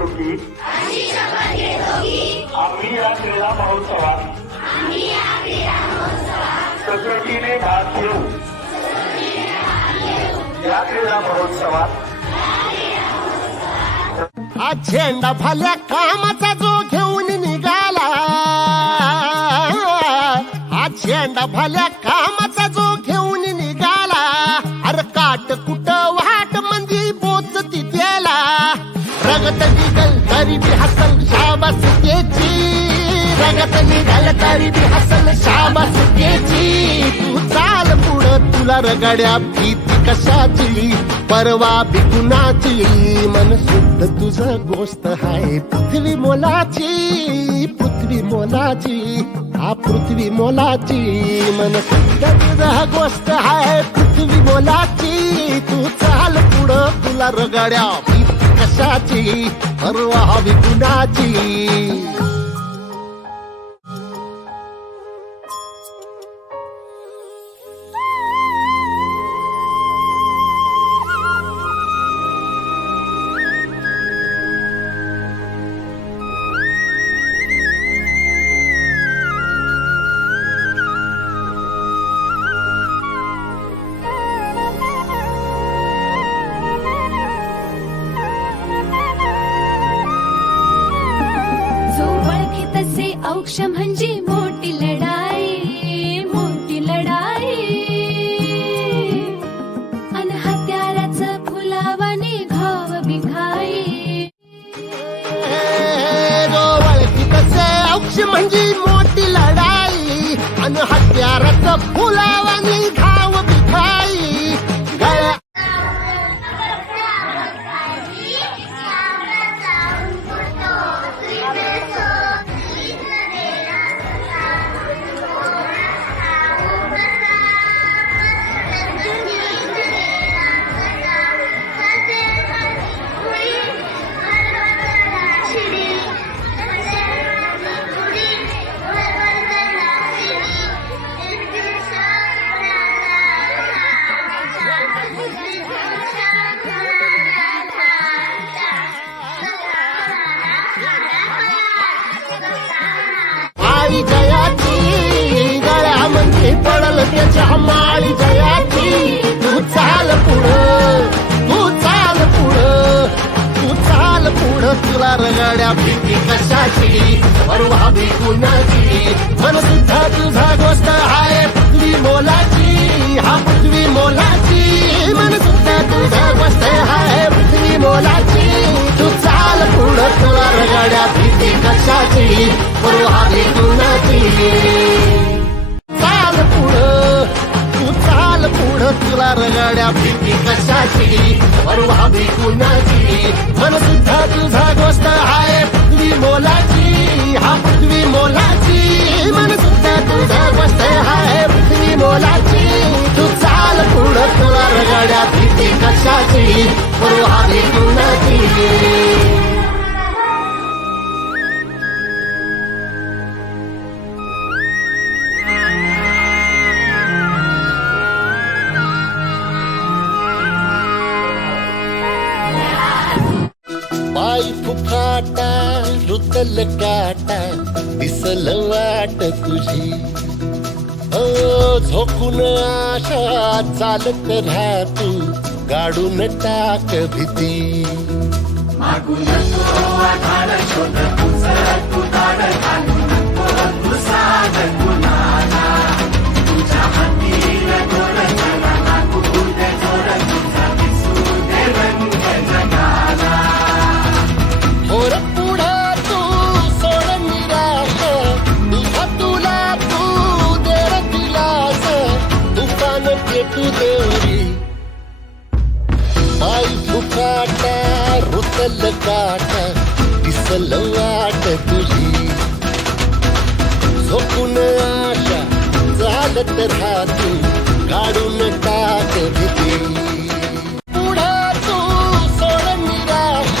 घेतो की आम्ही या क्रीडा महोत्सवात कसोटीने भाग घेऊ. या क्रीडा महोत्सवात आज झेंडा भल्या कामाचा जो घेऊन निघाला, आज झेंडा भल्या कामाचा जो घेऊन निघाला, अरे काट कुठं वाट मंदी पोचती त्याला, रगत निघल तरी बी हसल शाबास त्याची, रगत निघल तरी बी हसल शाबास त्याची. तू चाल पुढं तुला रगड्या भीती कशाची, परवा बी कुणाची, मन शुद्ध तुझं गोष्ट हाय पृथ्वी मोलाची, पृथ्वी मोलाची, हा पृथ्वी मोलाची, मन शुद्ध तुझं गोष्ट हाय पृथ्वी मोलाची. तू चाल पुढं तुला रगड्या भीती कशाची, परवा बी कुणाची. औक्ष म्हणजे मोठी लढाई, मोठी लढाई, अन हत्याराचं फुलावाने घाव बिघाई. औक्ष म्हणजे मोठी लढाई, अन हत्याराचं फुलावाने घाव बिघाई. गळ्या जयाची गळ्यामध्ये पडल त्याच्या माळी जयाची. तू चाल पुढं, तू चाल पुढं, तू चाल पुढं, तुला रगड्या भीती कशाची, परवा बी कुणाची, मन सुद्धा तुझा गोष्ट हाय पृथ्वी मोलाची, हा पृथ्वी मोलाची, मन सुद्धा तुझा गोष्ट हाय पृथ्वी मोलाची. तू चाल पुढं तुला रगड्या भीती कशाची, परवा बी कुणाची. चाल पुढं, तू चाल पुढं, तुला रगड्या भीती कशाची, परवा बी कुणाची, मन सुद्धा तुझा गोष्ट हाय पृथ्वी मोलाची, हा पृथ्वी मोलाची, मन सुद्धा तुझा गोष्ट हाय पृथ्वी मोलाची. तू चाल पुढं तुला रगड्या भीती कशाची, परवा बी कुणाची. पायी फुफाटा रुतल काटा दिसल वाट तुझी, झोकून आशा चालत राहा तू, गाडून टाक भीती. मागून तो आधार शोध तुझा तू दाड घालू नको तू साध कुणाला, तुझ्या हातीला दोर झाला लागू दे जोर तुझा दिसू दे रंग जगाला. मोर पुढं तू सोड निराश, तुझा तुला तू देर दिलास, तुफान पेटू देवरी. पायी फुफाटा रुतल काटा दिसल वाट तुझी, झोपून आशा चालत राहा तू, काढून टाक भीती. पुढं तू सोड निराश,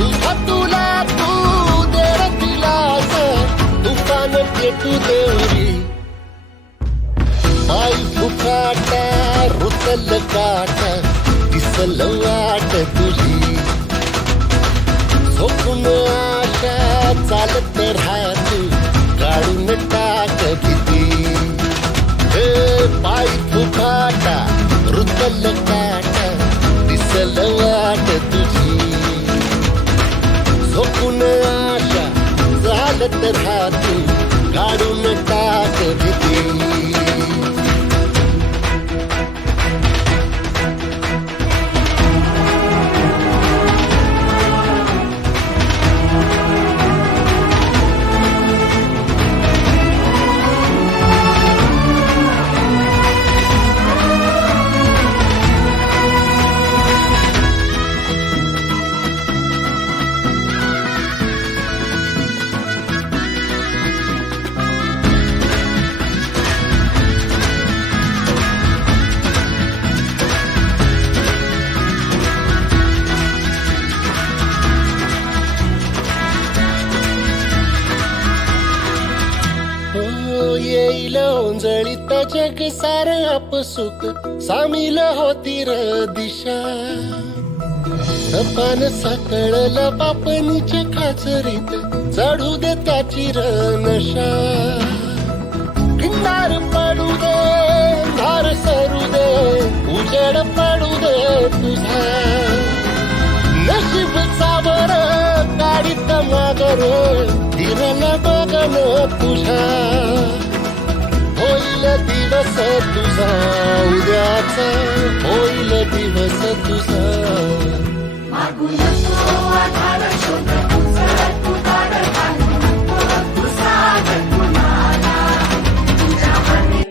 तुझा तुला तू देर दिलास, तुफान पेटू देवरी. पायी फुफाटा रुतल काटा दिसल वाट तुझी, झोप झोपून आशा चालत राहते काढून टाक किती हे पाय फुफाटा रुतल काटा दिसल वाट तुझी झोपून आशा चालत राहते काढून टाक किती येईल ओंजळीत जग सार आपसुक सामील होती र दिशा सपान साकळलं बापणीच्या खाचरीत चढू दे त्याची र नशा किनार पडू दे धार सरू दे उजेड पडू दे तुझा नशीब चावर गाडीत मागर हिरल बघन तुझा होईल दिवस तुझा उद्याचा होईल दिवस तुझा मागू नको आधार शोध तुझा तू दार घालू नको तू साध कुणाला तुझ्या हाती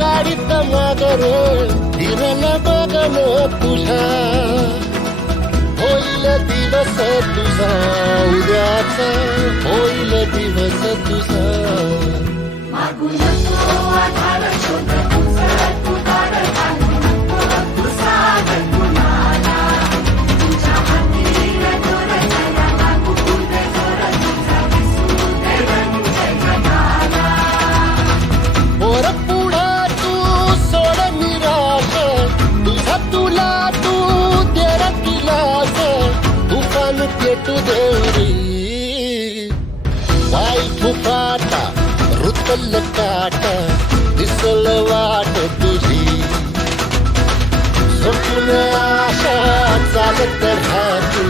गाडीत मागर हिरल बघन तुझा होईल दिवस तुझा उद्याचा होईल दिवस तुझा मागू नको आधार शोध तुझा तू दार घालू नको तू साध कुणाला तुझ्या हाती दोर चला मागू कुठे दोर तुझा दिसू दे रंग जगाला पोर पुढं तू सोड निराश तुझा तुला तू तेरा दिलास तुफान पेटू देवरी पाय फुफाटा रुतल काटा दिसल वाट तुझी झोपून आशा चालत राहते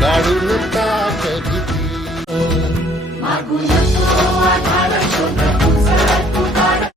काढून टाक